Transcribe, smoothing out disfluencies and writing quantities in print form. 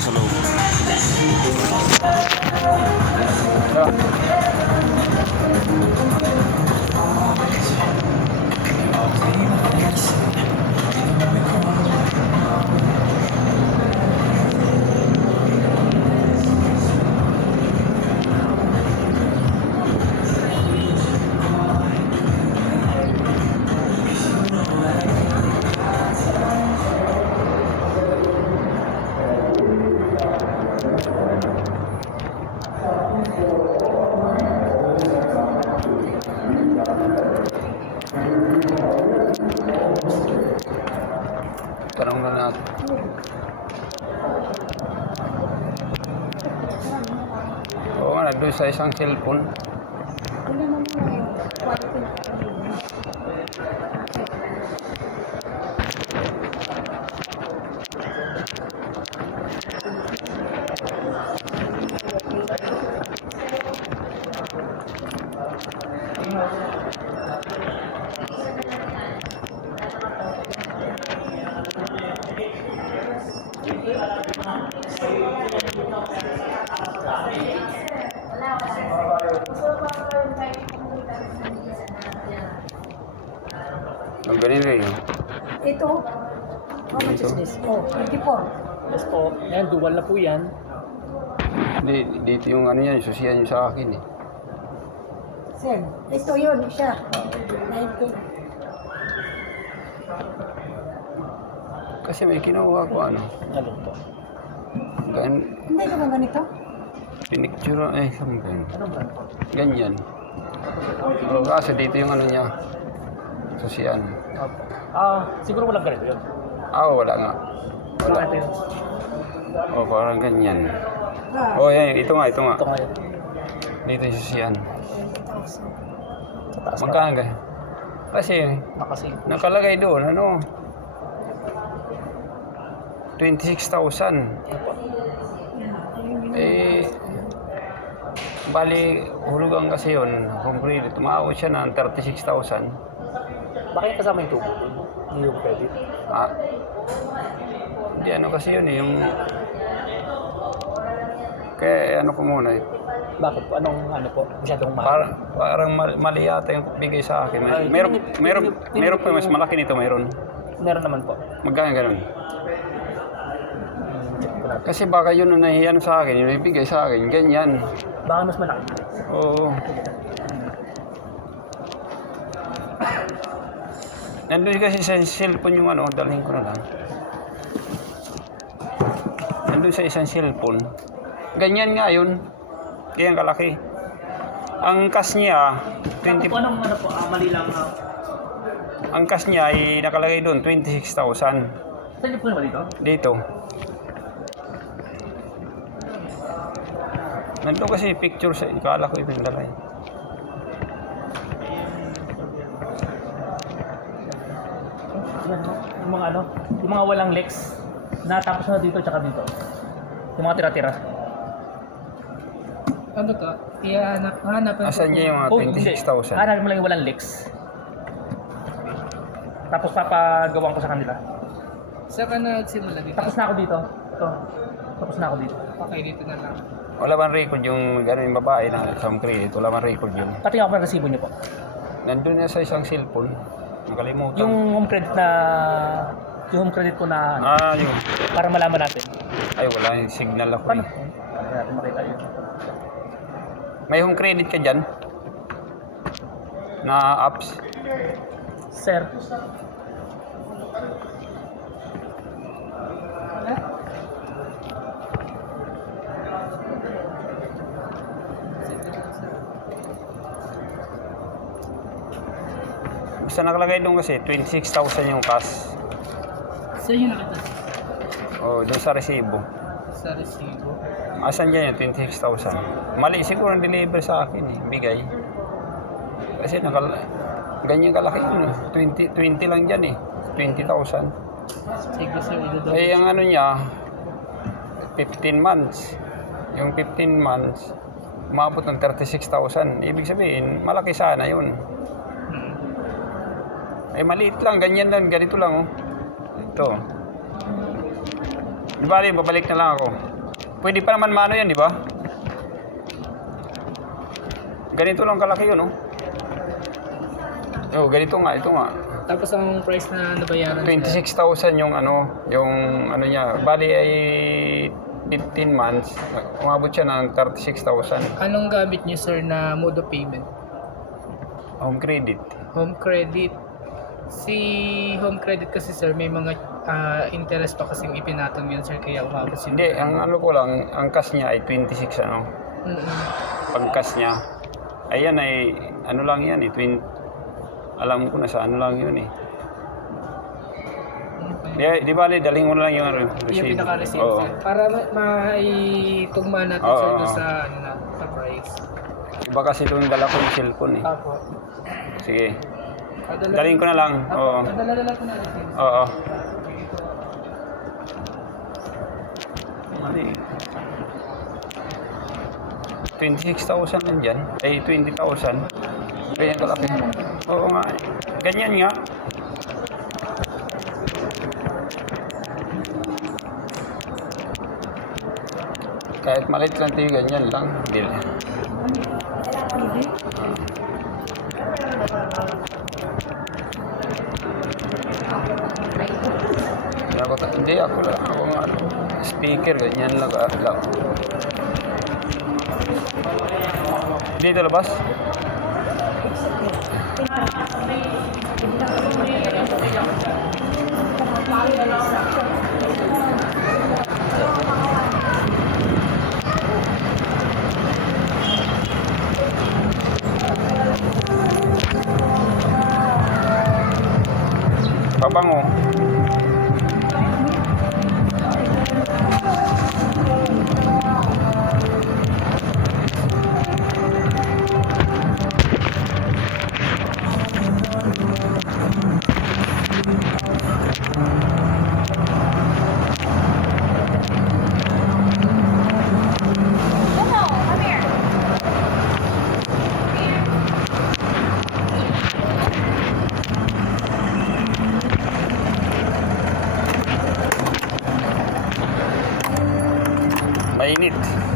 sa loob. Tanong na natin. Oo nga, nandun sa isang cellphone. Ang ganun rin yun. Ito, how much is this? Oh, 24. Yes po. Ayan, dual na po yan. Dito yung ano yan, susiyan yung sa akin eh. Sen, ito yun, siya. 19. Kasi may kinuha ko ano. Ano po? Hindi ka ba ganito? Pinicture, saan ganyan? Anong brand po? Ganyan. O, kasi dito yung ano niya. Susiyan. Siguro walang ganito yun. Wala nga. Wala. Ito yun. Parang ganyan. Ah, Yan, ito nga. Ito nga yun. Dito yung susiyan. Sa taas na. Magkano ka? Kasi, Nakasave po. nakalagay doon, ano? 26,000. Bali, hulugan kasi yun. Complete. Tumaawit siya ng 36,000. Bakit kasama yung tubo dun? Hindi yung credit. Hindi, ano kasi yun eh, yung... Kaya ano ko muna eh. Bakit po? Anong ano po? Masyadong mahal. Parang mali yata yung bigay sa akin. Meron pa mas malaki nito, mayroon. Meron naman po. Magkano ganun? Check po natin. Kasi baka yun ang nahiyan sa akin, yung ibigay sa akin, ganyan. Baka mas malaki. Oo. Nandun kasi sa cellphone yung ano, dalhin ko na lang. Nandun sa isang cellphone. Ganyan nga yun. Kaya kalaki. Ang cash niya, 20... Anong ano po? Mali lang. Ang cash niya ay nakalagay doon, 26,000. Saan niyo po naman dito? Dito. Nandun kasi picture sa... Ikala ko ipindalay. Yung mga ano? Yung mga walang legs. Natapos na dito tsaka dito. Yung mga tira-tira. Ano to? Hanapin Asan niya yung mga Hindi. 26,000? Hanapin mo lang yung walang legs. Tapos papagawan ko sa kanila. Saan ka na nagsimula dito? Tapos na ako dito. Ito. Tapos na ako dito. Okay, dito na lang. Wala bang record yung gano'n yung babae na some create? Wala bang record yun? Pati ako ng resibo niyo po. Nandun na sa isang cellphone. Nakalimutan. Yung home credit na... Yung home credit ko na... Yun. Para malaman natin. Ay, wala yung signal ako Paano? eh. Paano natin makita yun? May home credit ka dyan? Na apps? Sir. Basta nakalagay doon kasi 26,000 yung cash. Saan yung nakita? Doon sa resibo. Sa resibo. Asan dyan yung 26,000? Mali siguro ang deliver sa akin eh. Bigay. Kasi ganyan kalaki yun eh. 20 lang dyan eh. 20,000. Sige sir, idodobble. Ang ano niya, 15 months. Yung 15 months, umabot ng 36,000. Ibig sabihin, malaki sana yun. Maliit lang, ganyan lang, ganito lang oh. Ito. Di ba, babalik na lang ako. Pwede pa naman mano yan, di ba? Ganito lang kalaki yun, oh. Oh, ganito nga, ito nga. Tapos ang price na nabayaran 26,000 yung ano niya. Bali ay 15 months. Umabot siya ng 36,000. Anong gamit niyo sir na mode of payment? Home credit. Home credit. Si home credit kasi sir may mga interest pa kasing ipinatong yun sir kaya umabot si Hindi, ang ano ko lang, ang cash niya ay 26 ano. Pag-cash niya. Ayan ay, ano lang yan eh, alam ko na sa ano lang yun eh. Di bali, dalhin mo na lang yung Yung receipt. pinaka-receipt Oo. sir. Para maitugma natin Oo, sir oo. doon sa price. Iba kasi doon dala ko yung cellphone eh. Apo. Sige. Dalhin ko na lang. Oo. Padala na lang po natin. Oo. Mali. 26,000 lang dyan. Ay, 20,000. Ganyan kalaki. Oo nga. Ganyan nga. Kahit maliit lang tayo, ganyan lang. Hindi. Hindi ako lang. Ako nga ano. Speaker, ganyan lang. Dito labas? Pabango. Mainit.